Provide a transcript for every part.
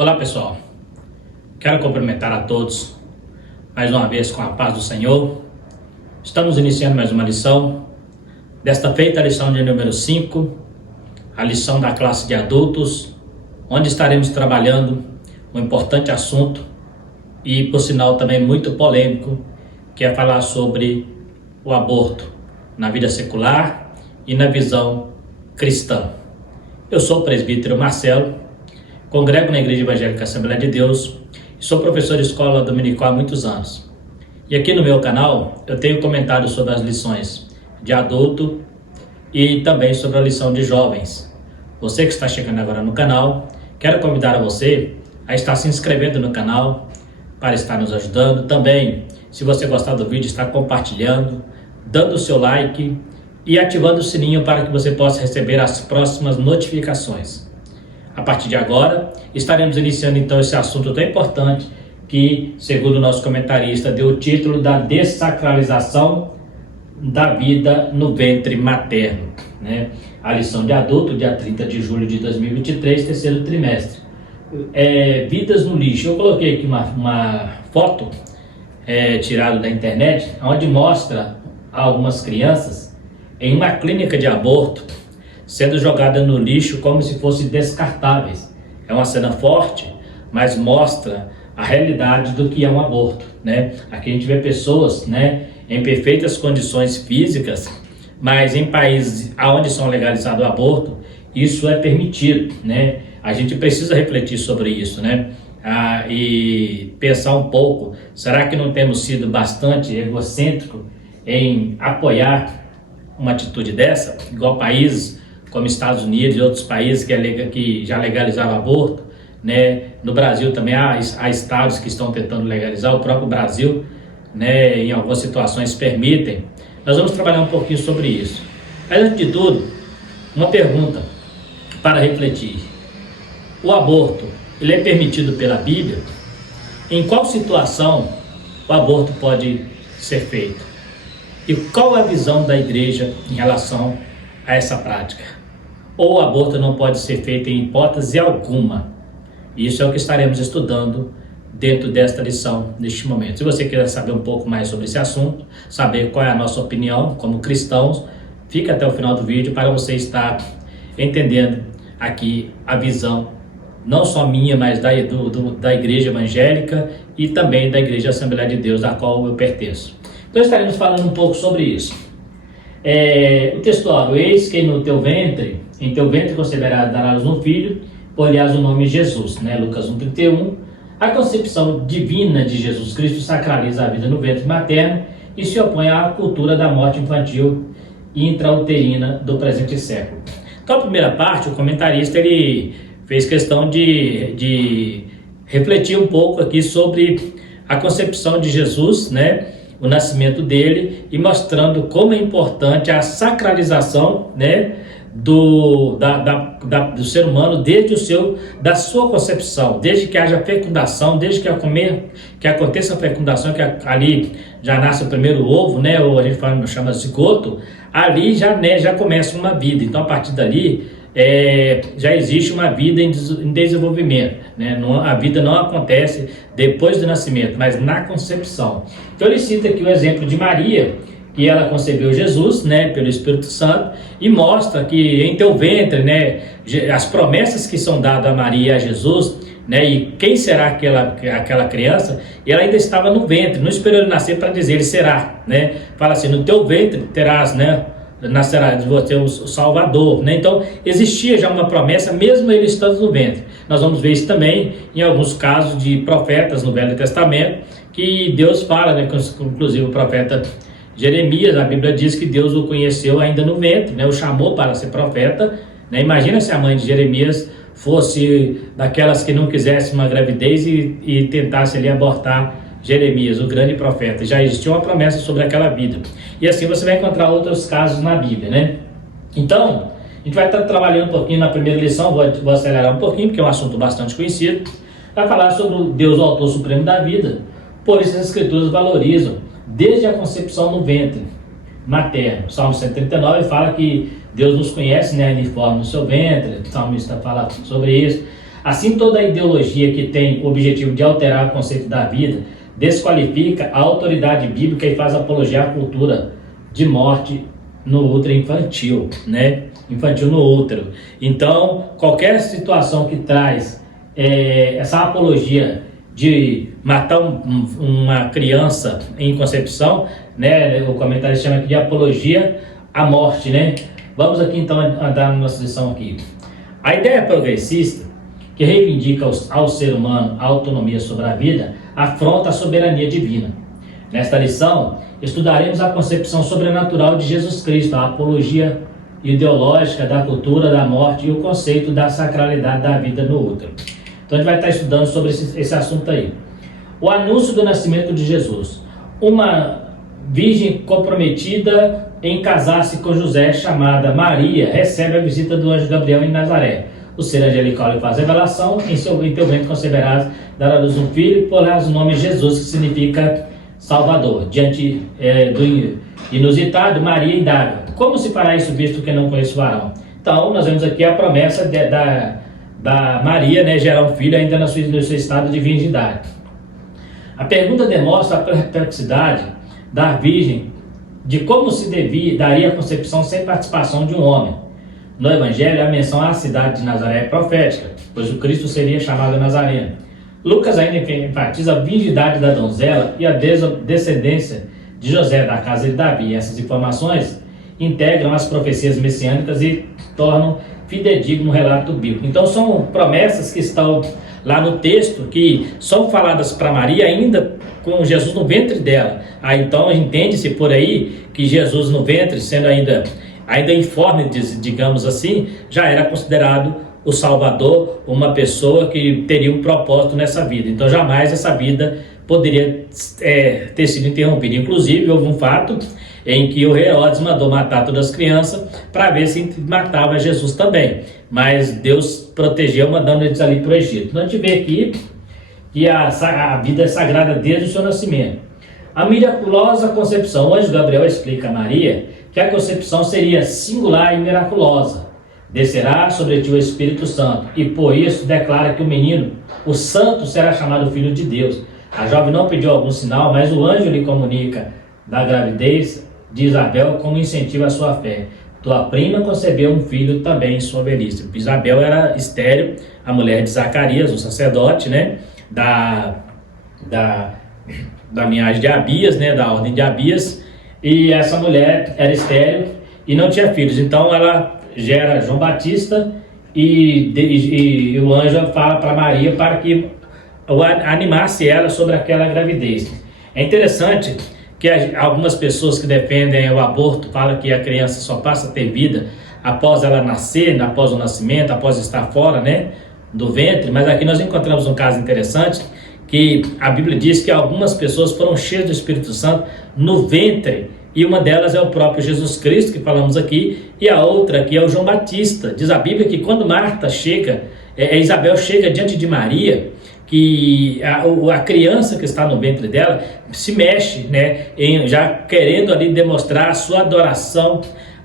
Olá pessoal, quero cumprimentar a todos mais uma vez com a paz do Senhor. Estamos iniciando mais uma lição, desta feita a lição de número 5, a lição da classe de adultos, onde estaremos trabalhando um importante assunto e por sinal também muito polêmico, que é falar sobre o aborto na vida secular e na visão cristã. Eu sou o presbítero Marcelo, congrego na Igreja Evangélica Assembleia de Deus e sou professor de escola dominical há muitos anos. E aqui no meu canal eu tenho comentado sobre as lições de adulto e também sobre a lição de jovens. Você que está chegando agora no canal, quero convidar a você a estar se inscrevendo no canal para estar nos ajudando. Também, se você gostar do vídeo, estar compartilhando, dando o seu like e ativando o sininho para que você possa receber as próximas notificações. A partir de agora, estaremos iniciando então esse assunto tão importante que, segundo o nosso comentarista, deu o título da desacralização da vida no ventre materno, né? A lição de adulto, dia 30 de julho de 2023, terceiro trimestre. Vidas no lixo. Eu coloquei aqui uma foto tirada da internet, onde mostra algumas crianças em uma clínica de aborto sendo jogadas no lixo como se fossem descartáveis. É uma cena forte, mas mostra a realidade do que é um aborto, né? Aqui a gente vê pessoas, né, em perfeitas condições físicas, mas em países onde são legalizado o aborto, isso é permitido, né? A gente precisa refletir sobre isso, né? E pensar um pouco, será que não temos sido bastante egocêntricos em apoiar uma atitude dessa, igual países como Estados Unidos e outros países que já legalizaram o aborto, né? No Brasil também há estados que estão tentando legalizar, o próprio Brasil, né, em algumas situações permitem. Nós vamos trabalhar um pouquinho sobre isso. Mas antes de tudo, uma pergunta para refletir. O aborto, ele é permitido pela Bíblia? Em qual situação o aborto pode ser feito? E qual é a visão da igreja em relação a essa prática? Ou o aborto não pode ser feito em hipótese alguma? Isso é o que estaremos estudando dentro desta lição, neste momento. Se você quiser saber um pouco mais sobre esse assunto, saber qual é a nossa opinião como cristãos, fica até o final do vídeo para você estar entendendo aqui a visão, não só minha, mas da Igreja Evangélica e também da Igreja Assembleia de Deus, da qual eu pertenço. Então estaremos falando um pouco sobre isso. O textuário: eis que em teu ventre considerarás um filho, por-lhe-ás o nome Jesus, né? Lucas 1,31. A concepção divina de Jesus Cristo sacraliza a vida no ventre materno e se opõe à cultura da morte infantil e intrauterina do presente século. Então, a primeira parte, o comentarista ele fez questão de refletir um pouco aqui sobre a concepção de Jesus, né? O nascimento dele, e mostrando como é importante a sacralização, né, do ser humano da sua concepção, desde que haja fecundação, desde que aconteça a fecundação, que ali já nasce o primeiro ovo, né, ou a gente chama de zigoto, ali já começa uma vida. Então a partir dali já existe uma vida em desenvolvimento, né? A vida não acontece depois do nascimento, mas na concepção. Então ele cita aqui o exemplo de Maria, que ela concebeu Jesus, né, pelo Espírito Santo, e mostra que em teu ventre, né, as promessas que são dadas a Maria e a Jesus, né, e quem será aquela criança, e ela ainda estava no ventre, não esperou ele nascer para dizer ele será, né? Fala assim: no teu ventre terás, né, nascerá de você o Salvador, né? Então existia já uma promessa mesmo ele estando no ventre. Nós vamos ver isso também em alguns casos de profetas no Velho Testamento, que Deus fala, né, inclusive o profeta Jeremias, a Bíblia diz que Deus o conheceu ainda no ventre, né, o chamou para ser profeta, né? Imagina se a mãe de Jeremias fosse daquelas que não quisesse uma gravidez e tentasse ali abortar Jeremias, o grande profeta. Já existia uma promessa sobre aquela vida. E assim você vai encontrar outros casos na Bíblia, né? Então, a gente vai estar trabalhando um pouquinho na primeira lição, vou acelerar um pouquinho, porque é um assunto bastante conhecido. Vai falar sobre o Deus, o autor supremo da vida. Por isso as escrituras valorizam desde a concepção no ventre materno. Salmo 139 fala que Deus nos conhece, né? Ele forma no seu ventre. O salmista fala sobre isso. Assim, toda ideologia que tem o objetivo de alterar o conceito da vida desqualifica a autoridade bíblica e faz apologia à cultura de morte no útero infantil, né? Infantil no útero. Então, qualquer situação que traz essa apologia de matar uma criança em concepção, né? O comentário chama aqui de apologia à morte, né? Vamos aqui então andar na nossa lição aqui. A ideia progressista, que reivindica ao ser humano a autonomia sobre a vida, afronta a soberania divina. Nesta lição, estudaremos a concepção sobrenatural de Jesus Cristo, a apologia ideológica da cultura da morte e o conceito da sacralidade da vida no útero. Então a gente vai estar estudando sobre esse assunto aí. O anúncio do nascimento de Jesus. Uma virgem comprometida em casar-se com José, chamada Maria, recebe a visita do anjo Gabriel em Nazaré. O ser angelical lhe faz revelação: em teu ventre conceberás, dará à luz um filho, e porás o nome Jesus, que significa Salvador. Diante do inusitado, Maria indaga: como se fará isso, visto que não conheço o varão? Então, nós vemos aqui a promessa da Maria, né, gerar um filho ainda no seu estado de virgindade. A pergunta demonstra a perplexidade da virgem de como se daria a concepção sem participação de um homem. No Evangelho, a menção à cidade de Nazaré é profética, pois o Cristo seria chamado Nazareno. Lucas ainda enfatiza a virgindade da donzela e a descendência de José, da casa de Davi. Essas informações integram as profecias messiânicas e tornam fidedigno o relato bíblico. Então são promessas que estão lá no texto, que são faladas para Maria ainda com Jesus no ventre dela. Então entende-se por aí que Jesus no ventre, sendo ainda informe, digamos assim, já era considerado o Salvador, uma pessoa que teria um propósito nessa vida. Então jamais essa vida poderia ter sido interrompida. Inclusive houve um fato em que o Herodes mandou matar todas as crianças para ver se matava Jesus também, mas Deus protegeu, mandando eles ali para o Egito. Então a gente vê aqui que a vida é sagrada desde o seu nascimento. A miraculosa concepção. O anjo Gabriel explica a Maria que a concepção seria singular e miraculosa. Descerá sobre ti o Espírito Santo, e por isso declara que o menino, o santo, será chamado Filho de Deus. A jovem não pediu algum sinal, mas o anjo lhe comunica da gravidez de Isabel como incentivo à sua fé. Tua prima concebeu um filho também em sua velhice. Isabel era estéril, a mulher de Zacarias, o sacerdote, né, da linhagem de Abias, né, da ordem de Abias, e essa mulher era estéril e não tinha filhos. Então ela gera João Batista e o anjo fala para Maria para que animasse ela sobre aquela gravidez. É interessante que algumas pessoas que defendem o aborto falam que a criança só passa a ter vida após ela nascer, após o nascimento, após estar fora, né, do ventre. Mas aqui nós encontramos um caso interessante, que a Bíblia diz que algumas pessoas foram cheias do Espírito Santo no ventre, e uma delas é o próprio Jesus Cristo, que falamos aqui, e a outra aqui é o João Batista. Diz a Bíblia que quando Marta chega, Isabel chega diante de Maria, que a criança que está no ventre dela se mexe, né, já querendo ali demonstrar a sua adoração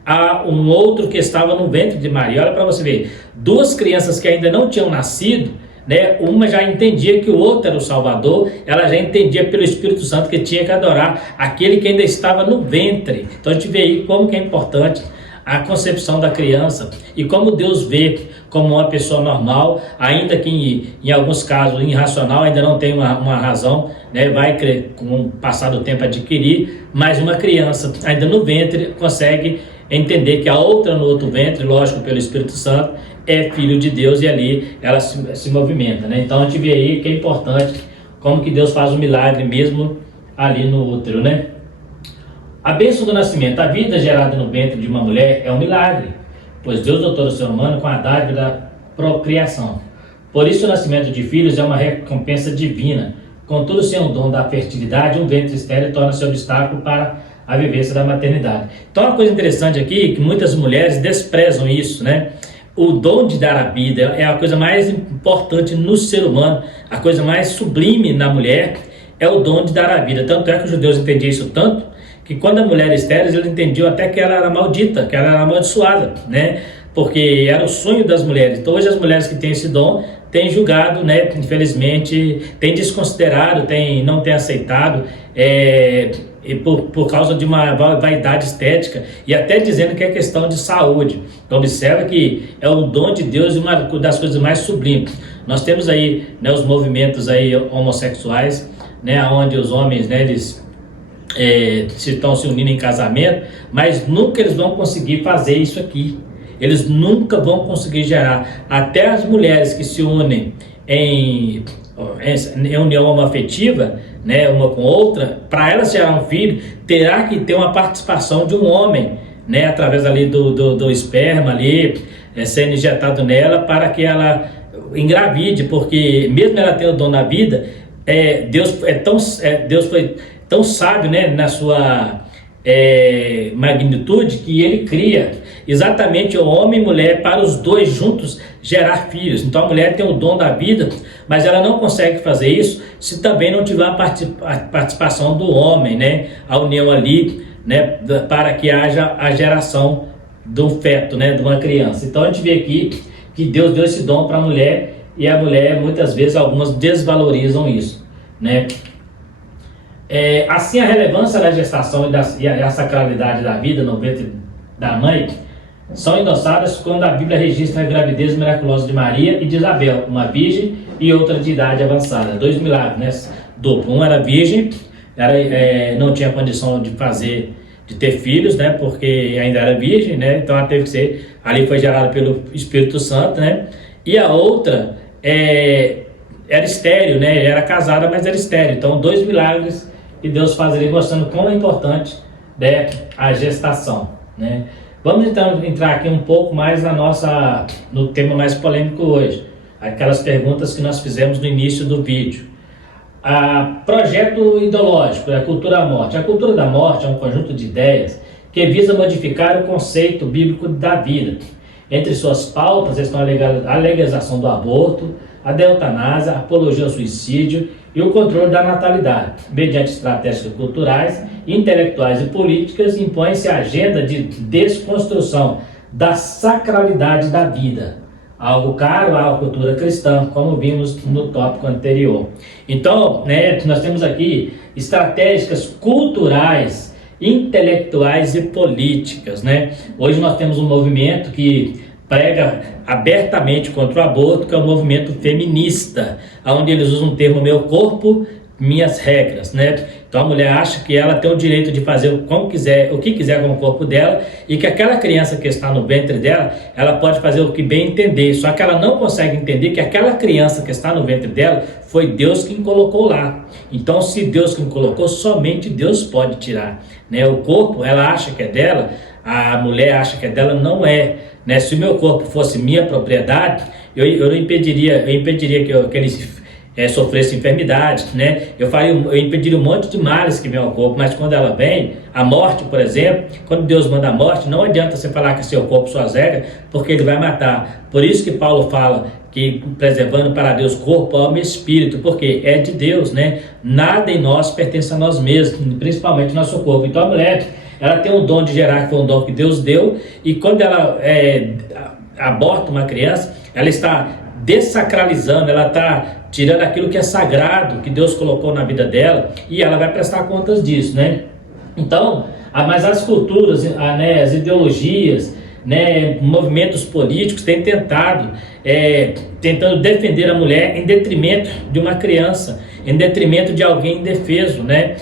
a um outro que estava no ventre de Maria. Olha para você ver, duas crianças que ainda não tinham nascido, né, uma já entendia que o outro era o Salvador, ela já entendia pelo Espírito Santo que tinha que adorar aquele que ainda estava no ventre. Então a gente vê aí como que é importante a concepção da criança e como Deus vê como uma pessoa normal, ainda que em alguns casos irracional, ainda não tem uma razão, né, vai com o passar do tempo adquirir, mas uma criança ainda no ventre consegue entender que a outra no outro ventre, lógico, pelo Espírito Santo, é filho de Deus, e ali ela se movimenta, né? Então a gente vê aí que é importante como que Deus faz um milagre mesmo ali no útero, né? A bênção do nascimento. A vida gerada no ventre de uma mulher é um milagre, pois Deus dotou o ser humano com a dádiva da procriação. Por isso o nascimento de filhos é uma recompensa divina. Contudo, sem o dom da fertilidade, um ventre estéril torna-se obstáculo para a vivência da maternidade. Então uma coisa interessante aqui, que muitas mulheres desprezam isso, né? O dom de dar a vida é a coisa mais importante no ser humano, a coisa mais sublime na mulher é o dom de dar a vida. Tanto é que os judeus entendiam isso tanto, que quando a mulher era estéril, eles entendiam até que ela era maldita, que ela era amaldiçoada, né? porque era o sonho das mulheres. Então hoje as mulheres que têm esse dom têm julgado, né, infelizmente, têm desconsiderado, não têm aceitado, e por causa de uma vaidade estética, e até dizendo que é questão de saúde. Então observa que é um dom de Deus e uma das coisas mais sublimes. Nós temos aí, né, os movimentos aí homossexuais, né, onde os homens, né, eles estão se unindo em casamento, mas nunca eles vão conseguir fazer isso aqui. Eles nunca vão conseguir gerar. Até as mulheres que se unem em união homoafetiva, né, uma com outra, para ela gerar um filho, terá que ter uma participação de um homem, né, através ali do esperma ali, sendo injetado nela, para que ela engravide, porque mesmo ela tendo o dom na vida, Deus foi tão sábio, né, na sua magnitude, que ele cria exatamente o homem e mulher para os dois juntos gerar filhos. Então a mulher tem o dom da vida, mas ela não consegue fazer isso se também não tiver a participação do homem, né, a união ali, né, para que haja a geração do feto, né, de uma criança. Então a gente vê aqui que Deus deu esse dom para a mulher, e a mulher, muitas vezes, algumas desvalorizam isso, né? Assim, a relevância da gestação e a sacralidade da vida no ventre da mãe são endossadas quando a Bíblia registra a gravidez miraculosa de Maria e de Isabel, uma virgem e outra de idade avançada. 2 milagres, né? Duplo. Um era virgem, não tinha condição de ter filhos, né? Porque ainda era virgem, né? Então ela teve que ser, ali foi gerada pelo Espírito Santo, né? E a outra era estéril, né? Era casada, mas era estéril. Então 2 milagres que Deus faz ali, mostrando como é importante, né, a gestação, né? Vamos então entrar aqui um pouco mais no tema mais polêmico hoje, aquelas perguntas que nós fizemos no início do vídeo. Projeto ideológico, a cultura da morte. A cultura da morte é um conjunto de ideias que visa modificar o conceito bíblico da vida. Entre suas pautas estão a legalização do aborto, a da eutanásia, a apologia ao suicídio e o controle da natalidade. Mediante estratégias culturais, intelectuais e políticas, impõe-se a agenda de desconstrução da sacralidade da vida, algo caro à cultura cristã, como vimos no tópico anterior. Então, né, nós temos aqui estratégias culturais, intelectuais e políticas, né? Hoje nós temos um movimento que prega abertamente contra o aborto, que é o movimento feminista, onde eles usam o termo meu corpo, minhas regras, né? Então a mulher acha que ela tem o direito de fazer o que quiser com o corpo dela, e que aquela criança que está no ventre dela, ela pode fazer o que bem entender, só que ela não consegue entender que aquela criança que está no ventre dela foi Deus quem colocou lá. Então, se Deus quem colocou, somente Deus pode tirar, né? O corpo, ela acha que é dela, a mulher acha que é dela, não é, né? Se o meu corpo fosse minha propriedade, eu impediria que ele sofresse enfermidades, né? Eu impediria um monte de males que vem ao corpo, mas quando ela vem, a morte, por exemplo, quando Deus manda a morte, não adianta você falar que é seu corpo, suas regras, porque ele vai matar. Por isso que Paulo fala que preservando para Deus corpo, alma e espírito, porque é de Deus, né? Nada em nós pertence a nós mesmos, principalmente o nosso corpo. Então a mulher, ela tem um dom de gerar, que foi um dom que Deus deu, e quando ela aborta uma criança, ela está dessacralizando, ela está tirando aquilo que é sagrado, que Deus colocou na vida dela, e ela vai prestar contas disso, né? Então, mas as culturas, né, as ideologias, né, movimentos políticos têm tentando defender a mulher em detrimento de uma criança, em detrimento de alguém indefeso, né?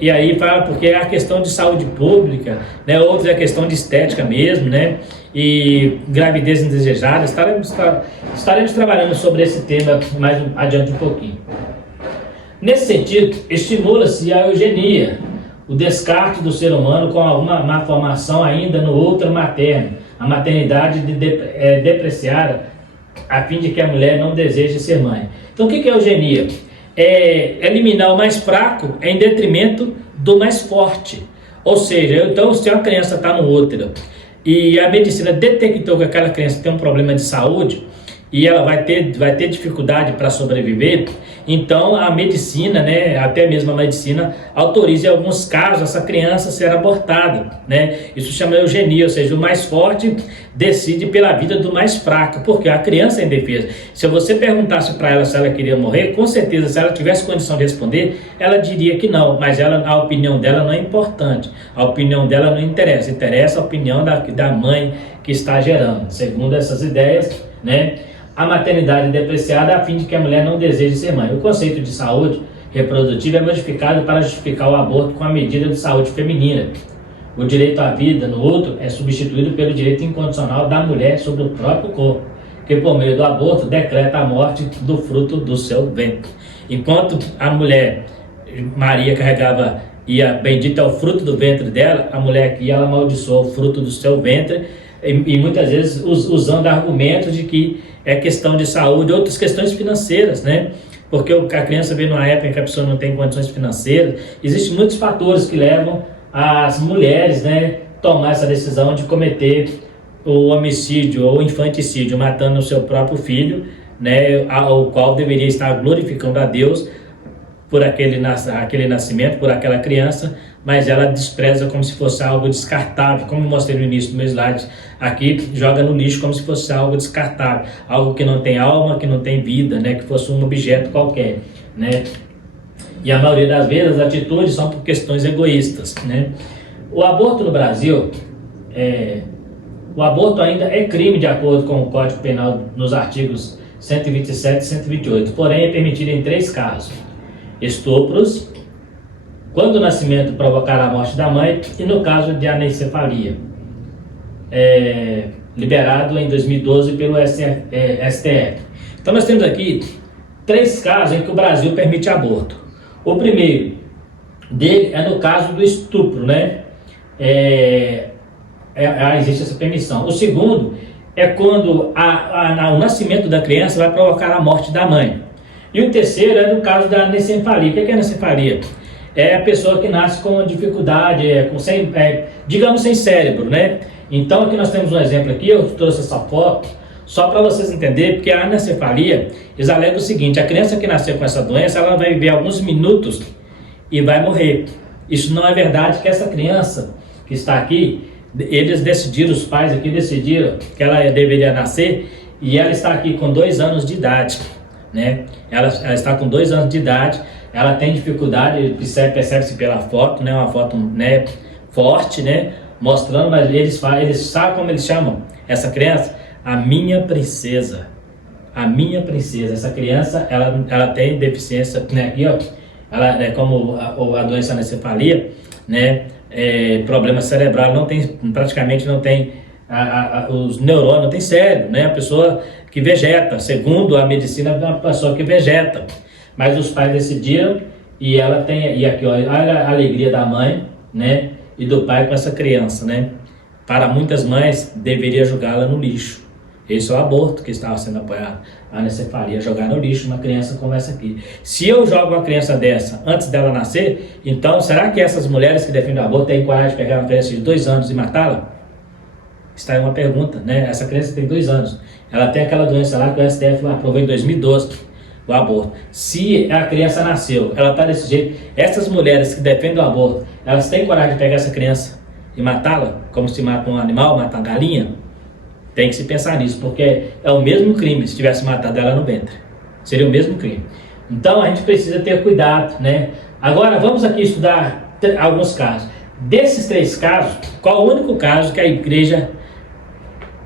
E aí fala porque é a questão de saúde pública, né? Outros é a questão de estética mesmo, né? E gravidez indesejada. Estaremos trabalhando sobre esse tema mais adiante um pouquinho. Nesse sentido, estimula-se a eugenia, o descarte do ser humano com alguma malformação ainda no útero materno, a maternidade depreciada, a fim de que a mulher não deseje ser mãe. Então o que é eugenia? É eliminar o mais fraco em detrimento do mais forte. Ou seja, então se uma criança está no útero e a medicina detectou que aquela criança tem um problema de saúde, e ela vai ter dificuldade para sobreviver, então a medicina, né, até mesmo a medicina, autoriza em alguns casos essa criança ser abortada, né? Isso chama eugenia, ou seja, o mais forte decide pela vida do mais fraco, porque a criança é indefesa. Se você perguntasse para ela se ela queria morrer, com certeza, se ela tivesse condição de responder, ela diria que não, mas a opinião dela não é importante, a opinião dela não interessa, interessa a opinião da mãe que está gerando. Segundo essas ideias, né, a maternidade é depreciada a fim de que a mulher não deseje ser mãe. O conceito de saúde reprodutiva é modificado para justificar o aborto com a medida de saúde feminina. O direito à vida no útero é substituído pelo direito incondicional da mulher sobre o próprio corpo, que por meio do aborto decreta a morte do fruto do seu ventre. Enquanto a mulher, Maria, bendita é o fruto do ventre dela, a mulher aqui, ela amaldiçoa o fruto do seu ventre, e muitas vezes usando argumentos de que é questão de saúde, outras questões financeiras, né? Porque a criança vem numa época em que a pessoa não tem condições financeiras. Existem muitos fatores que levam as mulheres, né, tomar essa decisão de cometer o homicídio ou infanticídio, matando o seu próprio filho, né, o qual deveria estar glorificando a Deus por aquele nascimento, por aquela criança, mas ela despreza como se fosse algo descartável, como eu mostrei no início do meu slide aqui, joga no lixo como se fosse algo descartável, algo que não tem alma, que não tem vida, né, que fosse um objeto qualquer, né. E a maioria das vezes as atitudes são por questões egoístas, né. O aborto no Brasil, o aborto ainda é crime de acordo com o Código Penal nos artigos 127 e 128, porém é permitido em 3 casos: estupros, quando o nascimento provocar a morte da mãe e no caso de anencefalia, liberado em 2012 pelo STF. Então nós temos aqui 3 casos em que o Brasil permite aborto. O primeiro dele é no caso do estupro, né? Existe essa permissão. O segundo é quando o nascimento da criança vai provocar a morte da mãe. E o terceiro é no caso da anencefalia. O que é anencefalia? É a pessoa que nasce com dificuldade, digamos sem cérebro, né? Então aqui nós temos um exemplo aqui, eu trouxe essa foto só para vocês entenderem, porque a anencefalia, eles alegam o seguinte: a criança que nasceu com essa doença, ela vai viver alguns minutos e vai morrer. Isso não é verdade, que essa criança que está aqui, eles decidiram, os pais aqui decidiram que ela deveria nascer, e ela está aqui com 2 anos de idade, né? Ela está com 2 anos de idade, ela tem dificuldade, percebe-se pela foto, né? Uma foto, né, forte, né? Mostrando, mas eles sabem como eles chamam essa criança? A minha princesa. A minha princesa. Essa criança, ela tem deficiência, né? Aqui, ó, ela é como a doença anencefalia, né? Problema cerebral, praticamente não tem os neurônios, não tem cérebro, né? A pessoa que vegeta, segundo a medicina, é uma pessoa que vegeta. Mas os pais decidiram, e ela tem, e aqui, olha a alegria da mãe, né, e do pai com essa criança, né. Para muitas mães, deveria jogá-la no lixo. Esse é o aborto que estava sendo apoiado. A anencefalia, jogar no lixo uma criança como essa aqui. Se eu jogo uma criança dessa antes dela nascer, então será que essas mulheres que defendem o aborto têm coragem de pegar uma criança de 2 anos e matá-la? Está aí uma pergunta, né. Essa criança tem 2 anos. Ela tem aquela doença lá que o STF aprovou em 2012. O aborto. Se a criança nasceu, ela está desse jeito, essas mulheres que defendem o aborto, elas têm coragem de pegar essa criança e matá-la, como se mata um animal, mata uma galinha? Tem que se pensar nisso, porque é o mesmo crime se tivesse matado ela no ventre. Seria o mesmo crime. Então a gente precisa ter cuidado, né? Agora vamos aqui estudar alguns casos. Desses 3 casos, qual o único caso que a igreja,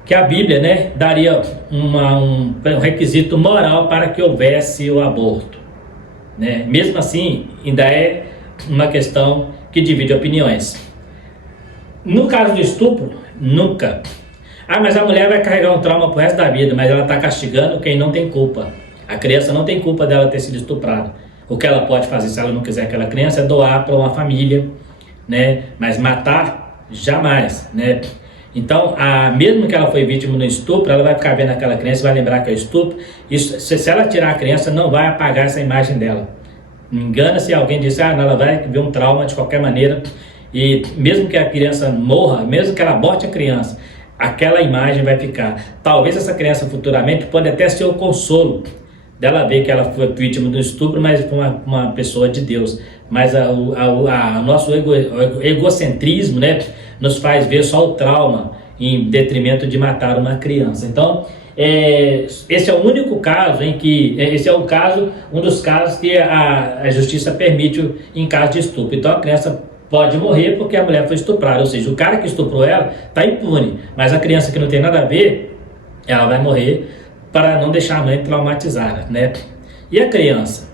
que a Bíblia, né, daria um requisito moral para que houvesse o aborto, né? Mesmo assim, ainda é uma questão que divide opiniões. No caso do estupro, nunca. Mas a mulher vai carregar um trauma pro resto da vida, mas ela está castigando quem não tem culpa. A criança não tem culpa dela ter sido estuprada. O que ela pode fazer, se ela não quiser aquela criança, é doar para uma família, né? Mas matar, jamais, né? Então, mesmo que ela foi vítima do estupro, ela vai ficar vendo aquela criança e vai lembrar que é estupro. Isso, se ela tirar a criança, não vai apagar essa imagem dela. Não engana se alguém disser, ela vai ver um trauma de qualquer maneira. E mesmo que a criança morra, mesmo que ela aborte a criança, aquela imagem vai ficar. Talvez essa criança futuramente pode até ser o consolo dela ver que ela foi vítima do estupro, mas foi uma pessoa de Deus. Mas o nosso egocentrismo, né, nos faz ver só o trauma em detrimento de matar uma criança. Então, esse é o único caso em que, esse é o caso, um dos casos que a justiça permite em caso de estupro. Então a criança pode morrer porque a mulher foi estuprada, ou seja, o cara que estuprou ela está impune, mas a criança que não tem nada a ver, ela vai morrer para não deixar a mãe traumatizada, né? E a criança?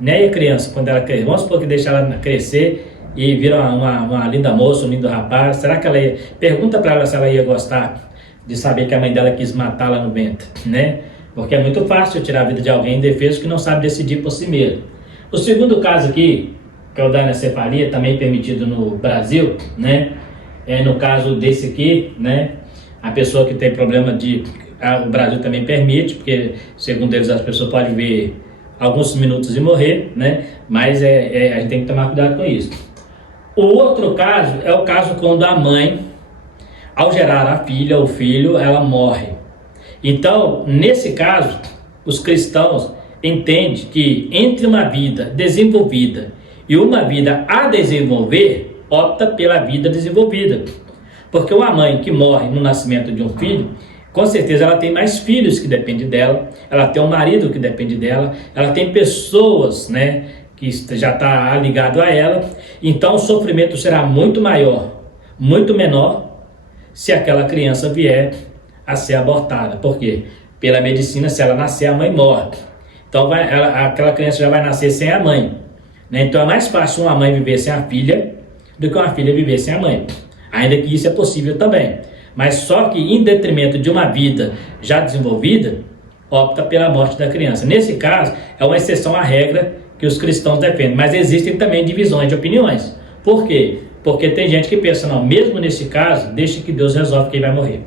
Né? E a criança, quando ela cresce, vamos supor que deixa ela crescer e vira uma linda moça, um lindo rapaz, será que ela ia... Pergunta para ela se ela ia gostar de saber que a mãe dela quis matá-la no ventre, né? Porque é muito fácil tirar a vida de alguém indefeso que não sabe decidir por si mesmo. O segundo caso aqui, que é o da anencefalia, também permitido no Brasil, né? No caso desse aqui, né? A pessoa que tem problema de... o Brasil também permite, porque segundo eles as pessoas podem ver alguns minutos e morrer, né? Mas a gente tem que tomar cuidado com isso. O outro caso é o caso quando a mãe, ao gerar a filha ou filho, ela morre. Então, nesse caso, os cristãos entendem que entre uma vida desenvolvida e uma vida a desenvolver, opta pela vida desenvolvida. Porque uma mãe que morre no nascimento de um filho, com certeza ela tem mais filhos que dependem dela, ela tem um marido que depende dela, ela tem pessoas, né, que já está ligado a ela. Então o sofrimento será muito maior, muito menor, se aquela criança vier a ser abortada. Por quê? Pela medicina, se ela nascer, a mãe morre. Então aquela criança já vai nascer sem a mãe, né? Então é mais fácil uma mãe viver sem a filha do que uma filha viver sem a mãe. Ainda que isso é possível também. Mas só que em detrimento de uma vida já desenvolvida, opta pela morte da criança. Nesse caso, é uma exceção à regra que os cristãos defendem. Mas existem também divisões de opiniões. Por quê? Porque tem gente que pensa, não, mesmo nesse caso, deixa que Deus resolve quem vai morrer,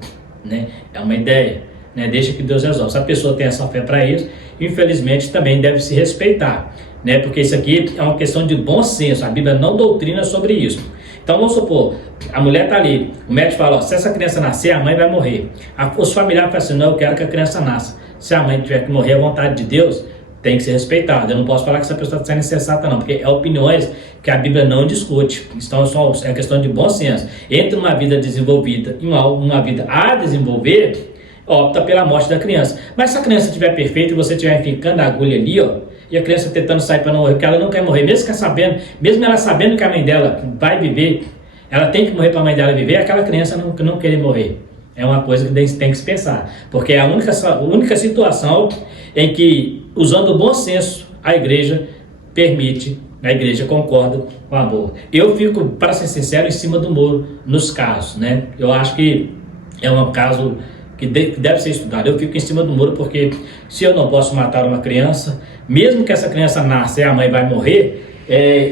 né? É uma ideia, né? Deixa que Deus resolve. Se a pessoa tem essa fé para isso, infelizmente também deve se respeitar, né? Porque isso aqui é uma questão de bom senso, a Bíblia não doutrina sobre isso. Então vamos supor, a mulher está ali, o médico fala, ó, se essa criança nascer, a mãe vai morrer. Os familiares falam assim, não, eu quero que a criança nasça. Se a mãe tiver que morrer à vontade de Deus, tem que ser respeitada. Eu não posso falar que essa pessoa está sendo insensata não, porque é opiniões que a Bíblia não discute. Então é questão de bom senso. Entre uma vida desenvolvida e uma vida a desenvolver, opta pela morte da criança. Mas se a criança estiver perfeita e você estiver ficando a agulha ali, ó, e a criança tentando sair para não morrer, porque ela não quer morrer, mesmo ela sabendo que a mãe dela vai viver, ela tem que morrer para a mãe dela viver, aquela criança não querer morrer. É uma coisa que tem que se pensar, porque é a única situação em que, usando o bom senso, a igreja permite, a igreja concorda com o aborto. Eu fico, para ser sincero, em cima do muro nos casos, né? Eu acho que é um caso que deve ser estudado. Eu fico em cima do muro porque se eu não posso matar uma criança, mesmo que essa criança nasça e a mãe vai morrer,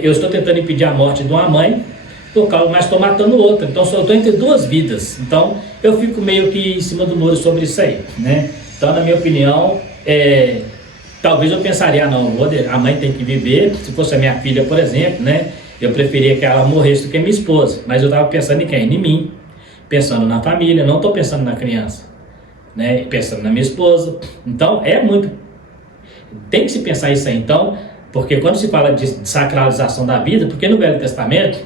eu estou tentando impedir a morte de uma mãe, mas estou matando outra. Então eu estou entre duas vidas. Então eu fico meio que em cima do muro sobre isso aí, né? Então, na minha opinião, talvez eu pensaria, não, a mãe tem que viver. Se fosse a minha filha, por exemplo, né? Eu preferia que ela morresse do que minha esposa. Mas eu estava pensando em quem? Em mim. Pensando na família, não estou pensando na criança, né? Pensando na minha esposa. Então tem que se pensar isso aí. Então, porque quando se fala de sacralização da vida, porque no Velho Testamento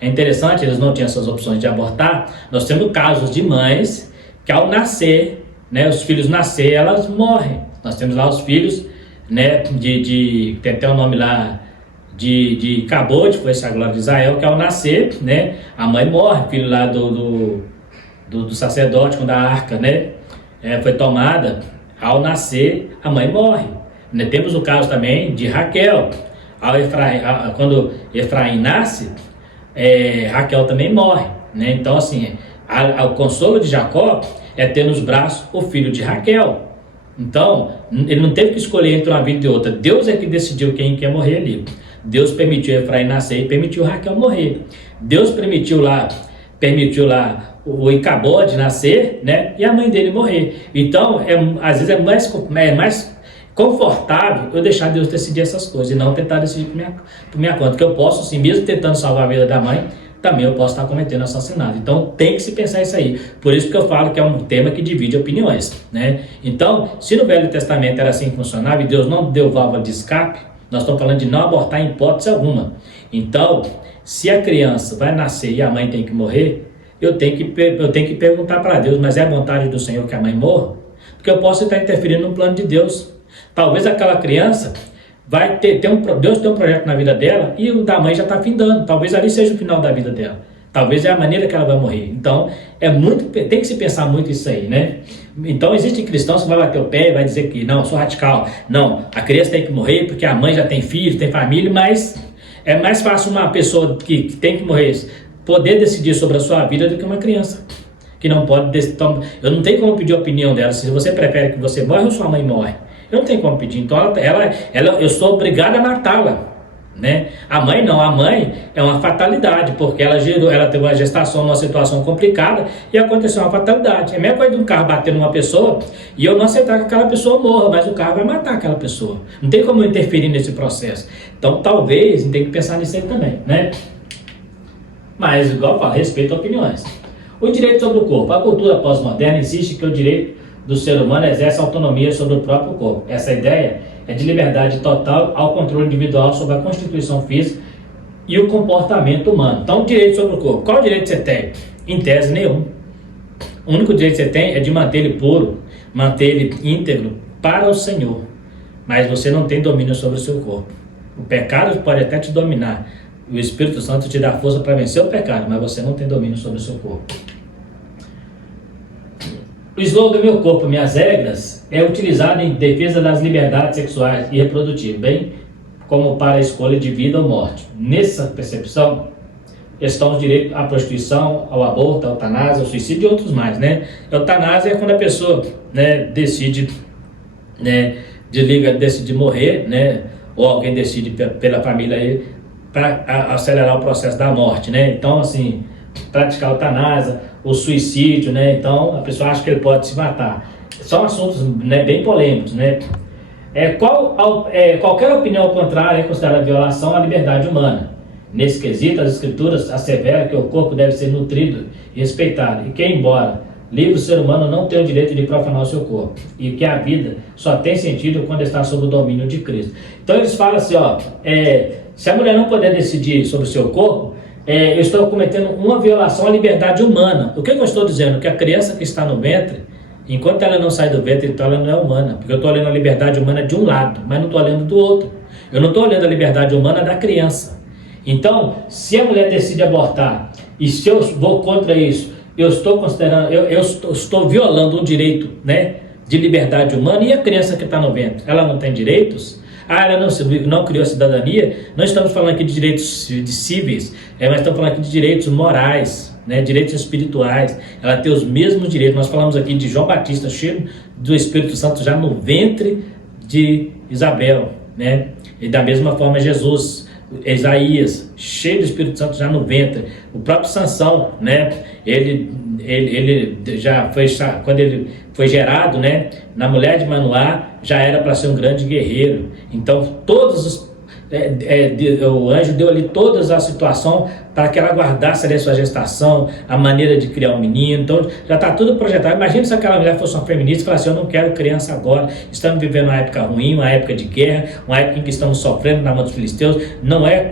é interessante, eles não tinham essas opções de abortar. Nós temos casos de mães que ao nascer, né, os filhos nascer, elas morrem. Nós temos lá os filhos, né, tem até o nome lá de Cabode, foi essa glória de Israel, que ao nascer, né, a mãe morre, filho lá do sacerdote, quando a arca, né, foi tomada, ao nascer, a mãe morre. Né? Temos o caso também de Raquel, quando Efraim nasce, Raquel também morre, né? Então assim, o consolo de Jacó é ter nos braços o filho de Raquel. Então, ele não teve que escolher entre uma vida e outra. Deus é que decidiu quem quer morrer ali. Deus permitiu Efraim nascer e permitiu Raquel morrer. Deus permitiu lá o Icabode nascer, né? E a mãe dele morrer. Então, às vezes é mais confortável eu deixar Deus decidir essas coisas e não tentar decidir por minha conta. Que eu posso, assim, mesmo tentando salvar a vida da mãe, também eu posso estar cometendo assassinato. Então tem que se pensar isso aí. Por isso que eu falo que é um tema que divide opiniões, né? Então, se no Velho Testamento era assim que funcionava e Deus não deu válvula de escape, nós estamos falando de não abortar em hipótese alguma. Então, se a criança vai nascer e a mãe tem que morrer, eu tenho que perguntar para Deus, mas é a vontade do Senhor que a mãe morra? Porque eu posso estar interferindo no plano de Deus. Talvez aquela criança vai Deus tem um projeto na vida dela e o da mãe já está findando. Talvez ali seja o final da vida dela. Talvez é a maneira que ela vai morrer. Então, tem que se pensar muito isso aí, né? Então, existem cristãos que vão bater o pé e vai dizer que não, eu sou radical. Não, a criança tem que morrer porque a mãe já tem filho, tem família, mas é mais fácil uma pessoa que tem que morrer poder decidir sobre a sua vida do que uma criança que não pode. Então, eu não tenho como pedir a opinião dela. Se você prefere que você morra ou sua mãe morre, eu não tenho como pedir. Então, eu sou obrigado a matá-la, né? A mãe não, a mãe é uma fatalidade, porque ela teve uma gestação numa situação complicada e aconteceu uma fatalidade. É a mesma coisa de um carro bater numa pessoa e eu não aceitar que aquela pessoa morra, mas o carro vai matar aquela pessoa. Não tem como eu interferir nesse processo. Então, talvez, tem que pensar nisso aí também, né? Mas, igual eu falo, respeito a opiniões. O direito sobre o corpo. A cultura pós-moderna insiste que o direito do ser humano exerce autonomia sobre o próprio corpo. Essa ideia é de liberdade total ao controle individual sobre a constituição física e o comportamento humano. Então, o direito sobre o corpo. Qual direito você tem? Em tese, nenhum. O único direito que você tem é de manter ele puro, manter ele íntegro para o Senhor. Mas você não tem domínio sobre o seu corpo. O pecado pode até te dominar. O Espírito Santo te dá força para vencer o pecado, mas você não tem domínio sobre o seu corpo. O slogan Meu Corpo, Minhas Regras é utilizado em defesa das liberdades sexuais e reprodutivas, bem como para a escolha de vida ou morte. Nessa percepção estão os direitos à prostituição, ao aborto, à eutanásia, ao suicídio e outros mais, né? A eutanásia é quando a pessoa, né, decide morrer, né? Ou alguém decide pela família aí para acelerar o processo da morte, né? Então, assim, praticar a eutanásia, o suicídio, né? Então, a pessoa acha que ele pode se matar. São assuntos, né, bem polêmicos, né? Qualquer opinião contrária é considerada violação à liberdade humana. Nesse quesito, as escrituras asseveram que o corpo deve ser nutrido e respeitado, e que, embora livre, o ser humano não tem o direito de profanar o seu corpo, e que a vida só tem sentido quando está sob o domínio de Cristo. Então, eles falam assim, se a mulher não puder decidir sobre o seu corpo, eu estou cometendo uma violação à liberdade humana. O que eu estou dizendo? Que a criança que está no ventre, enquanto ela não sai do ventre, então ela não é humana, porque eu estou olhando a liberdade humana de um lado, mas não estou olhando do outro. Eu não estou olhando a liberdade humana da criança. Então, se a mulher decide abortar, e se eu vou contra isso, eu estou considerando, eu estou violando um direito, né, de liberdade humana. E a criança que está no ventre, ela não tem direitos? Ela não criou cidadania? Não estamos falando aqui de direitos cíveis, mas estamos falando aqui de direitos morais, né, direitos espirituais. Ela tem os mesmos direitos. Nós falamos aqui de João Batista, cheio do Espírito Santo já no ventre de Isabel, né? E da mesma forma Jesus, Isaías, cheio do Espírito Santo já no ventre. O próprio Sansão, né? Ele já foi, quando ele foi gerado, né, na mulher de Manoá, já era para ser um grande guerreiro. Então o anjo deu ali toda a situação para que ela guardasse ali a sua gestação, a maneira de criar um menino. Então já está tudo projetado. Imagina se aquela mulher fosse uma feminista e falasse assim: eu não quero criança agora, estamos vivendo uma época ruim, uma época de guerra, uma época em que estamos sofrendo na mão dos filisteus. Não é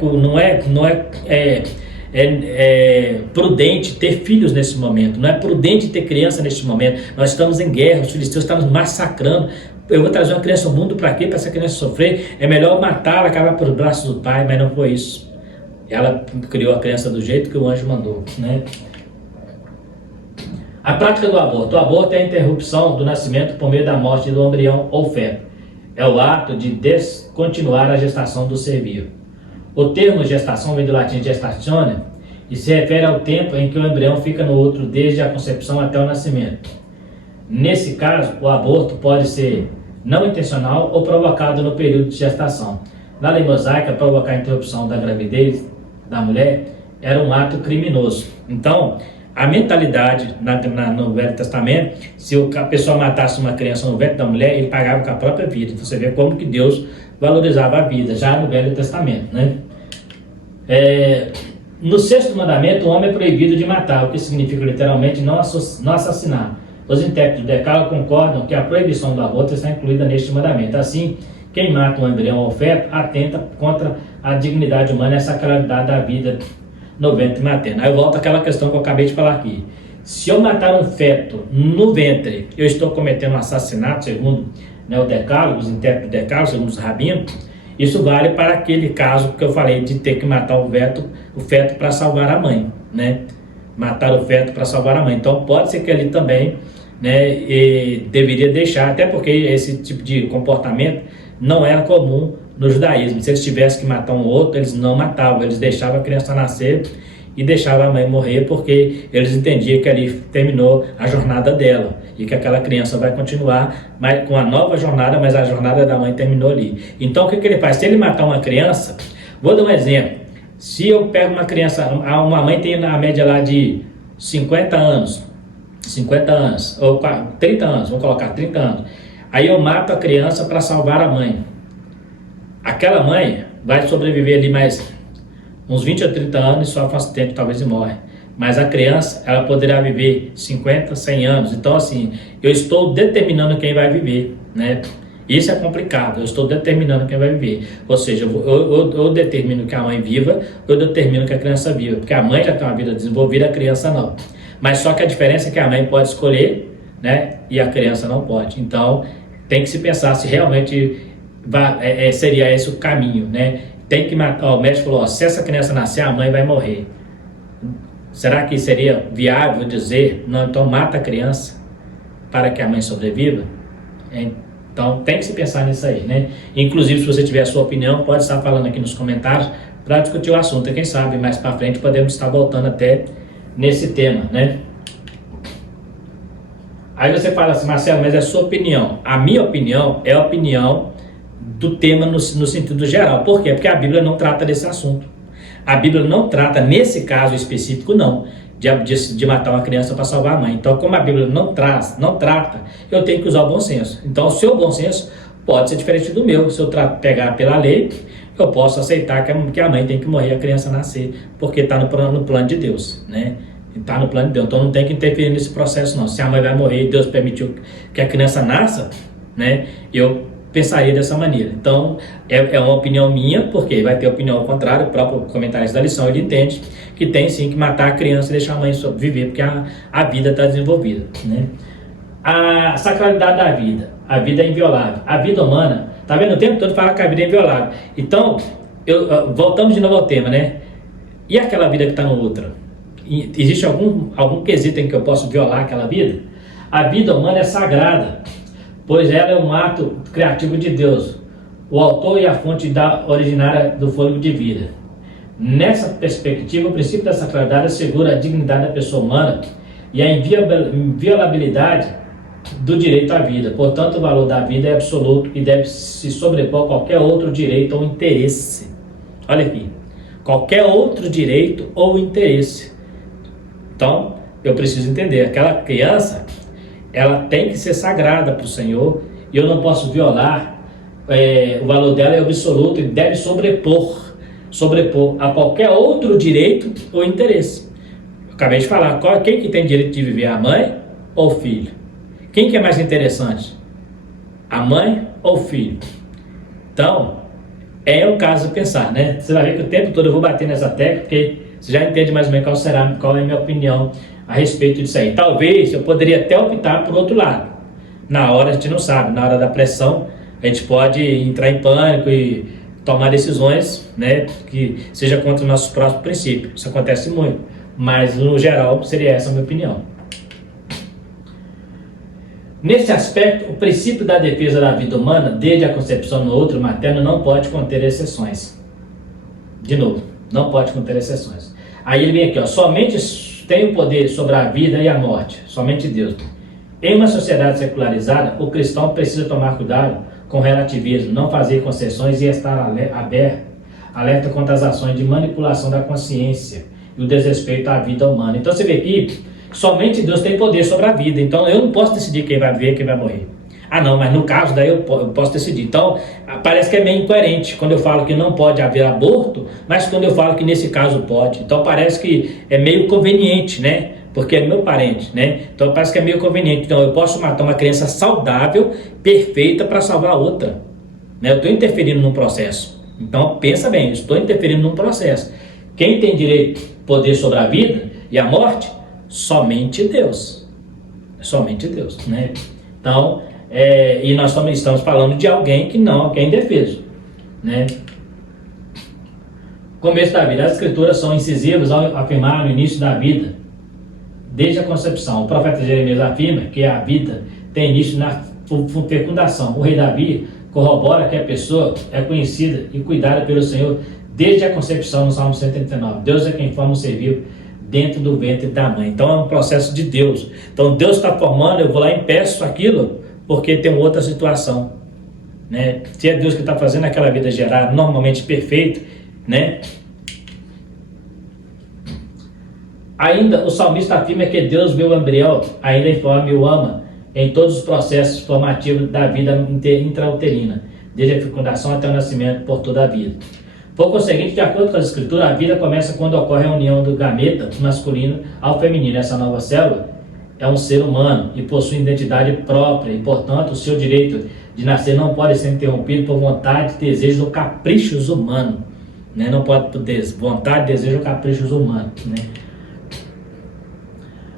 prudente ter filhos nesse momento, não é prudente ter criança nesse momento. Nós estamos em guerra, os filisteus estão nos massacrando. Eu vou trazer uma criança ao mundo para quê? Para essa criança sofrer? É melhor matá-la, acabar pelos braços do pai. Mas não foi isso. Ela criou a criança do jeito que o anjo mandou, né? A prática do aborto. O aborto é a interrupção do nascimento por meio da morte do embrião ou feto. É o ato de descontinuar a gestação do ser vivo. O termo gestação vem do latim gestatione e se refere ao tempo em que o embrião fica no útero desde a concepção até o nascimento. Nesse caso, o aborto pode ser não intencional ou provocado no período de gestação. Na lei mosaica, provocar a interrupção da gravidez da mulher era um ato criminoso. Então, a mentalidade no Velho Testamento, se a pessoa matasse uma criança no ventre da mulher, ele pagava com a própria vida. Então, você vê como que Deus valorizava a vida, já no Velho Testamento, né? No sexto mandamento, o homem é proibido de matar, o que significa literalmente não assassinar. Os intérpretes do Decálogo concordam que a proibição do aborto está incluída neste mandamento. Assim, quem mata um embrião ou feto atenta contra a dignidade humana e a sacralidade da vida no ventre materno. Aí eu volto àquela questão que eu acabei de falar aqui. Se eu matar um feto no ventre, eu estou cometendo um assassinato, segundo, né, o Decálogo, os intérpretes do Decálogo, segundo os rabinos. Isso vale para aquele caso que eu falei de ter que matar o feto para salvar a mãe, né? Matar o feto para salvar a mãe. Então pode ser que ali também, né, deveria deixar, até porque esse tipo de comportamento não era comum no judaísmo. Se eles tivessem que matar um outro, eles não matavam, eles deixavam a criança nascer e deixavam a mãe morrer, porque eles entendiam que ali terminou a jornada dela e que aquela criança vai continuar com a nova jornada, mas a jornada da mãe terminou ali. Então o que ele faz? Se ele matar uma criança, vou dar um exemplo. Se eu pego uma criança, uma mãe tem na média lá de 50 anos, ou 30 anos, vamos colocar 30 anos, aí eu mato a criança para salvar a mãe. Aquela mãe vai sobreviver ali mais uns 20 ou 30 anos e sofre um acidente, talvez e morre. Mas a criança, ela poderá viver 50, 100 anos. Então, assim, eu estou determinando quem vai viver, né? Isso é complicado, eu estou determinando quem vai viver. Ou seja, eu determino que a mãe viva, eu determino que a criança viva. Porque a mãe já tem uma vida desenvolvida, a criança não. Mas só que a diferença é que a mãe pode escolher, né? E a criança não pode. Então, tem que se pensar se realmente seria esse o caminho, né? Tem que matar. O médico falou, se essa criança nascer, a mãe vai morrer. Será que seria viável dizer, não, então mata a criança para que a mãe sobreviva? Então tem que se pensar nisso aí, né? Inclusive, se você tiver a sua opinião, pode estar falando aqui nos comentários para discutir o assunto. E quem sabe mais para frente podemos estar voltando até nesse tema, né? Aí você fala assim, Marcelo, mas é a sua opinião. A minha opinião é a opinião do tema no sentido geral. Por quê? Porque a Bíblia não trata desse assunto. A Bíblia não trata, nesse caso específico, não, de matar uma criança para salvar a mãe. Então, como a Bíblia não trata, eu tenho que usar o bom senso. Então, o seu bom senso pode ser diferente do meu. Se eu pegar pela lei, eu posso aceitar que a mãe tem que morrer, a criança nascer, porque está no plano de Deus, né? Está no plano de Deus. Então, não tem que interferir nesse processo, não. Se a mãe vai morrer e Deus permitiu que a criança nasça, né? Eu pensaria dessa maneira. Então, é uma opinião minha, porque vai ter opinião ao contrário. O próprio comentarista da lição, ele entende que tem sim que matar a criança e deixar a mãe viver, porque a vida está desenvolvida, né? A sacralidade da vida, a vida é inviolável. A vida humana, tá vendo? O tempo todo fala que a vida é inviolável. Então, voltamos de novo ao tema, né? E aquela vida que está no útero? Existe algum quesito em que eu posso violar aquela vida? A vida humana é sagrada, pois ela é um ato criativo de Deus, o autor e a fonte originária do fôlego de vida. Nessa perspectiva, o princípio da sacralidade assegura a dignidade da pessoa humana e a inviolabilidade do direito à vida. Portanto, o valor da vida é absoluto e deve se sobrepor a qualquer outro direito ou interesse. Olha aqui, qualquer outro direito ou interesse. Então, eu preciso entender, aquela criança, ela tem que ser sagrada para o Senhor e eu não posso violar. O valor dela é absoluto e deve sobrepor a qualquer outro direito ou interesse. Eu acabei de falar, quem que tem direito de viver, a mãe ou o filho? Quem que é mais interessante? A mãe ou o filho? Então, é o caso de pensar, né? Você vai ver que o tempo todo eu vou bater nessa tecla, porque você já entende mais ou menos qual é a minha opinião a respeito disso aí. Talvez eu poderia até optar por outro lado. Na hora a gente não sabe, na hora da pressão a gente pode entrar em pânico e tomar decisões, né, que seja contra os nossos próprios princípios. Isso acontece muito, mas no geral seria essa a minha opinião. Nesse aspecto, o princípio da defesa da vida humana, desde a concepção no útero materno, não pode conter exceções. De novo, não pode conter exceções. Aí ele vem aqui, somente tem o poder sobre a vida e a morte, somente Deus. Em uma sociedade secularizada, o cristão precisa tomar cuidado com o relativismo, não fazer concessões e estar alerta contra as ações de manipulação da consciência e o desrespeito à vida humana. Então você vê que somente Deus tem poder sobre a vida, então eu não posso decidir quem vai viver e quem vai morrer. Ah não, mas no caso daí eu posso decidir. Então, parece que é meio incoerente quando eu falo que não pode haver aborto, mas quando eu falo que nesse caso pode. Então parece que é meio conveniente, né? Porque é meu parente, né? Então parece que é meio conveniente. Então eu posso matar uma criança saudável, perfeita, para salvar outra, né? Eu estou interferindo num processo. Então pensa bem, eu estou interferindo num processo. Quem tem direito, poder sobre a vida e a morte? Somente Deus. Somente Deus, né? Então, e nós também estamos falando de alguém que não é indefeso, né? Começo da vida. As escrituras são incisivas ao afirmar no início da vida, desde a concepção. O profeta Jeremias afirma que a vida tem início na fecundação. O rei Davi corrobora que a pessoa é conhecida e cuidada pelo Senhor desde a concepção, no Salmo 139. Deus é quem forma o ser vivo dentro do ventre da mãe. Então é um processo de Deus. Então Deus está formando, eu vou lá e impeço aquilo porque tem outra situação, né? Se é Deus que está fazendo aquela vida gerar normalmente perfeito, né? Ainda o salmista afirma que Deus vê o embrião ainda informe e o ama em todos os processos formativos da vida intrauterina, desde a fecundação até o nascimento por toda a vida. Por conseguinte, de acordo com as escrituras, a vida começa quando ocorre a união do gameta masculino ao feminino. Essa nova célula é um ser humano e possui identidade própria e, portanto, o seu direito de nascer não pode ser interrompido por vontade, desejo ou caprichos humanos, né? Não pode ter vontade, desejo ou caprichos humanos, né?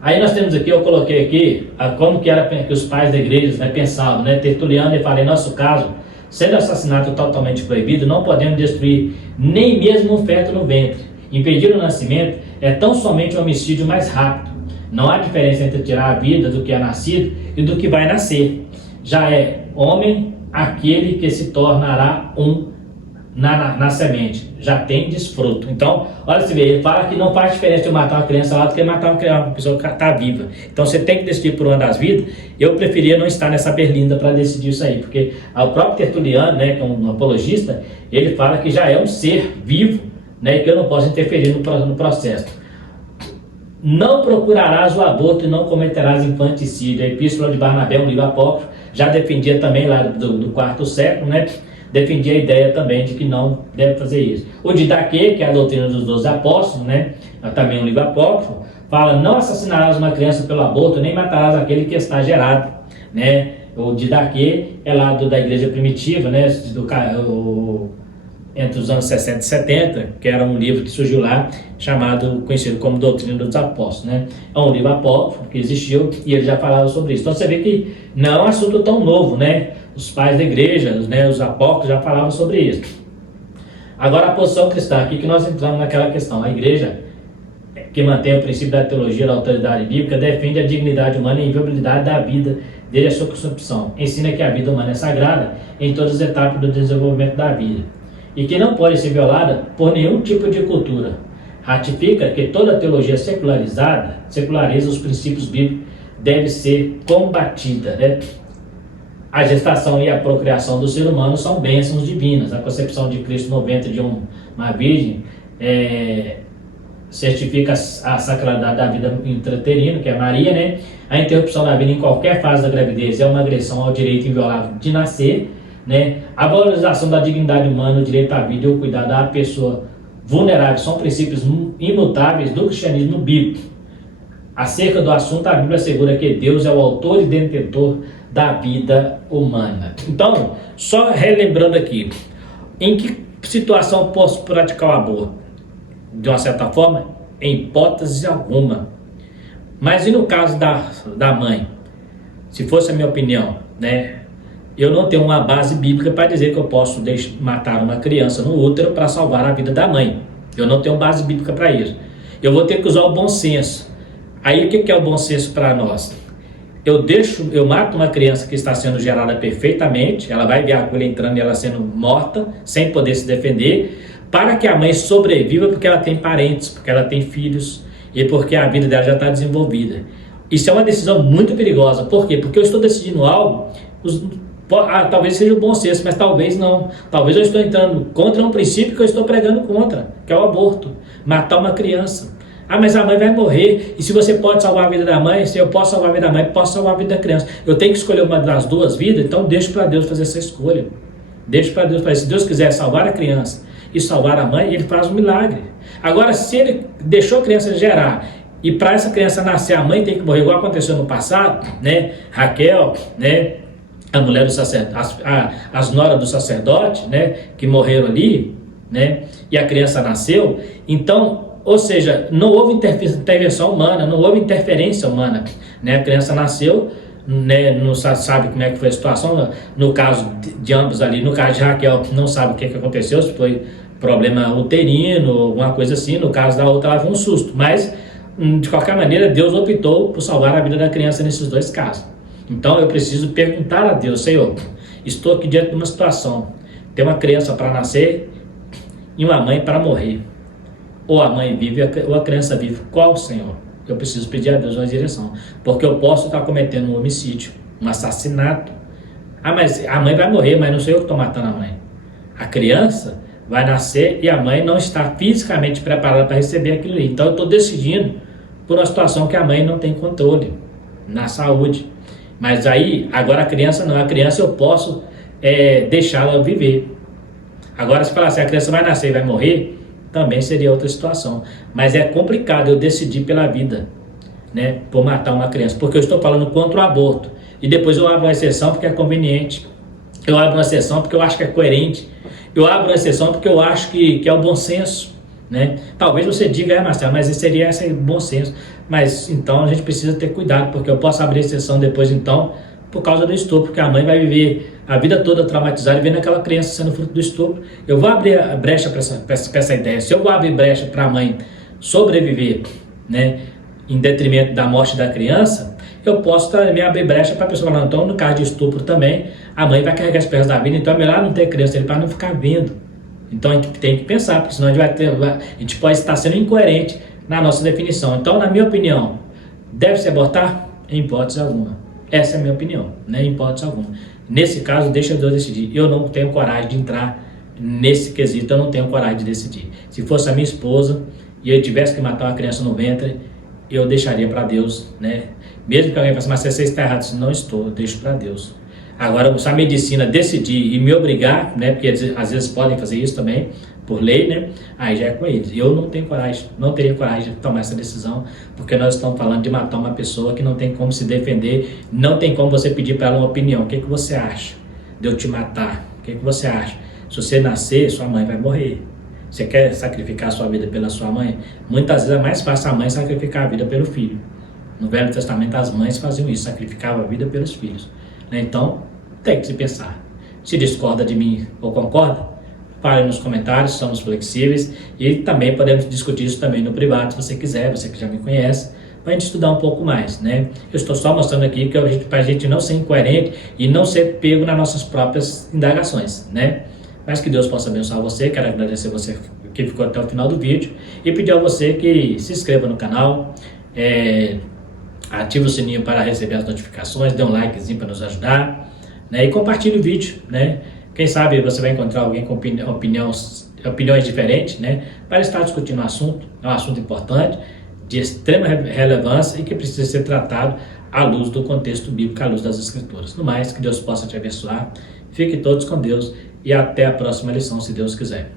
Aí nós temos aqui, eu coloquei aqui, como que era que os pais da igreja, né, pensavam, né? Tertuliano, ele fala, em nosso caso, sendo assassinato totalmente proibido, não podemos destruir nem mesmo um feto no ventre. Impedir o nascimento é tão somente um homicídio mais rápido. Não há diferença entre tirar a vida do que é nascido e do que vai nascer. Já é homem aquele que se tornará um na semente, já tem desfruto. Então, olha, você vê, ele fala que não faz diferença eu matar uma criança lá do que matar uma pessoa que está viva. Então você tem que decidir por uma das vidas. Eu preferia não estar nessa berlinda para decidir isso aí, porque o próprio Tertuliano, né, que é um apologista, ele fala que já é um ser vivo, né, e que eu não posso interferir no processo. Não procurarás o aborto e não cometerás infanticídio. A Epístola de Barnabé, um livro apócrifo, já defendia também lá do quarto século, né, defendia a ideia também de que não deve fazer isso. O Didaquê, que é a doutrina dos 12 apóstolos, né, também um livro apócrifo, fala, não assassinarás uma criança pelo aborto, nem matarás aquele que está gerado, né. O Didaquê é lá da igreja primitiva, né, entre os anos 60 e 70, que era um livro que surgiu lá, conhecido como Doutrina dos Apóstolos, né. É um livro apócrifo que existiu e ele já falava sobre isso. Então você vê que não é um assunto tão novo, né. Os pais da igreja, né, os apóstolos já falavam sobre isso. Agora a posição cristã, aqui que nós entramos naquela questão. A igreja, que mantém o princípio da teologia da autoridade bíblica, defende a dignidade humana e a inviolabilidade da vida desde a sua concepção. Ensina que a vida humana é sagrada em todas as etapas do desenvolvimento da vida e que não pode ser violada por nenhum tipo de cultura. Ratifica que toda teologia secularizada seculariza os princípios bíblicos, deve ser combatida, né? A gestação e a procriação do ser humano são bênçãos divinas. A concepção de Cristo no ventre de uma virgem certifica a sacralidade da vida intrauterina, que é Maria, né? A interrupção da vida em qualquer fase da gravidez é uma agressão ao direito inviolável de nascer, né? A valorização da dignidade humana, o direito à vida e o cuidado da pessoa vulnerável são princípios imutáveis do cristianismo bíblico. Acerca do assunto, a Bíblia assegura que Deus é o autor e detentor da vida humana. Então, só relembrando aqui, em que situação posso praticar o aborto? De uma certa forma, em hipótese alguma. Mas e no caso da mãe? Se fosse a minha opinião, né? Eu não tenho uma base bíblica para dizer que eu posso matar uma criança no útero para salvar a vida da mãe. Eu não tenho base bíblica para isso. Eu vou ter que usar o bom senso. Aí o que é o bom senso para nós? Eu mato uma criança que está sendo gerada perfeitamente, ela vai ver a agulha entrando e ela sendo morta, sem poder se defender, para que a mãe sobreviva porque ela tem parentes, porque ela tem filhos e porque a vida dela já está desenvolvida. Isso é uma decisão muito perigosa. Por quê? Porque eu estou decidindo algo, talvez seja o bom senso, mas talvez não. Talvez eu estou entrando contra um princípio que eu estou pregando contra, que é o aborto, matar uma criança. Ah, mas a mãe vai morrer, e se você pode salvar a vida da mãe, se eu posso salvar a vida da mãe, posso salvar a vida da criança. Eu tenho que escolher uma das duas vidas, então deixa para Deus fazer essa escolha. Deixa para Deus fazer. Se Deus quiser salvar a criança e salvar a mãe, ele faz um milagre. Agora, se ele deixou a criança gerar, e para essa criança nascer, a mãe tem que morrer, igual aconteceu no passado, né? Raquel, né? A mulher do sacerdote, as noras do sacerdote, né? Que morreram ali, né? E a criança nasceu. Então, ou seja, não houve intervenção humana, não houve interferência humana, né? A criança nasceu, né? Não sabe como é que foi a situação, no caso de ambos ali, no caso de Raquel, não sabe o que aconteceu, se foi problema uterino, alguma coisa assim, no caso da outra ela foi um susto, mas de qualquer maneira Deus optou por salvar a vida da criança nesses dois casos. Então eu preciso perguntar a Deus: Senhor, estou aqui diante de uma situação, tem uma criança para nascer e uma mãe para morrer, ou a mãe vive ou a criança vive, qual, Senhor? Eu preciso pedir a Deus uma direção, porque eu posso estar cometendo um homicídio, um assassinato. Ah, mas a mãe vai morrer, mas não sou eu que estou matando a mãe. A criança vai nascer e a mãe não está fisicamente preparada para receber aquilo ali. Então eu estou decidindo por uma situação que a mãe não tem controle na saúde. Mas aí, agora a criança não, a criança eu posso deixá-la viver. Agora, se falar assim, a criança vai nascer e vai morrer, também seria outra situação. Mas é complicado eu decidir pela vida, né, por matar uma criança, porque eu estou falando contra o aborto. E depois eu abro uma exceção porque é conveniente. Eu abro uma exceção porque eu acho que é coerente. Eu abro uma exceção porque eu acho que é o bom senso, né? Talvez você diga, Marcelo, mas isso seria esse bom senso. Mas então a gente precisa ter cuidado, porque eu posso abrir exceção depois então, por causa do estupro, porque a mãe vai viver a vida toda traumatizada e vendo aquela criança sendo fruto do estupro. Eu vou abrir a brecha para essa ideia. Se eu vou abrir brecha para a mãe sobreviver, né, em detrimento da morte da criança, eu posso também abrir brecha para a pessoa falar, então no caso de estupro também, a mãe vai carregar as pernas da vida, então é melhor não ter criança para não ficar vendo. Então a gente tem que pensar, porque senão a gente pode estar sendo incoerente na nossa definição. Então, na minha opinião, deve-se abortar? Em hipótese alguma. Essa é a minha opinião, né? Em hipótese alguma. Nesse caso, deixa Deus decidir. Eu não tenho coragem de entrar nesse quesito, eu não tenho coragem de decidir. Se fosse a minha esposa e eu tivesse que matar uma criança no ventre, eu deixaria para Deus, né? Mesmo que alguém falasse, mas você está errado, se não estou, eu deixo para Deus. Agora, se a medicina decidir e me obrigar, né, porque às vezes podem fazer isso também, por lei, né, aí já é com eles. Eu não tenho coragem, não teria coragem de tomar essa decisão, porque nós estamos falando de matar uma pessoa que não tem como se defender, não tem como você pedir para ela uma opinião. O que você acha de eu te matar? O que você acha? Se você nascer, sua mãe vai morrer. Você quer sacrificar a sua vida pela sua mãe? Muitas vezes é mais fácil a mãe sacrificar a vida pelo filho. No Velho Testamento as mães faziam isso, sacrificavam a vida pelos filhos. Então, tem que se pensar. Se discorda de mim ou concorda, fale nos comentários, somos flexíveis e também podemos discutir isso também no privado, se você quiser, você que já me conhece, para a gente estudar um pouco mais, né? Eu estou só mostrando aqui que para a gente não ser incoerente e não ser pego nas nossas próprias indagações, né? Mas que Deus possa abençoar você. Quero agradecer você que ficou até o final do vídeo e pedir a você que se inscreva no canal, ative o sininho para receber as notificações, dê um likezinho para nos ajudar, né? E compartilhe o vídeo, né? Quem sabe você vai encontrar alguém com opiniões diferentes, né? Para estar discutindo o assunto. É um assunto importante, de extrema relevância e que precisa ser tratado à luz do contexto bíblico, à luz das Escrituras. No mais, que Deus possa te abençoar. Fique todos com Deus e até a próxima lição, se Deus quiser.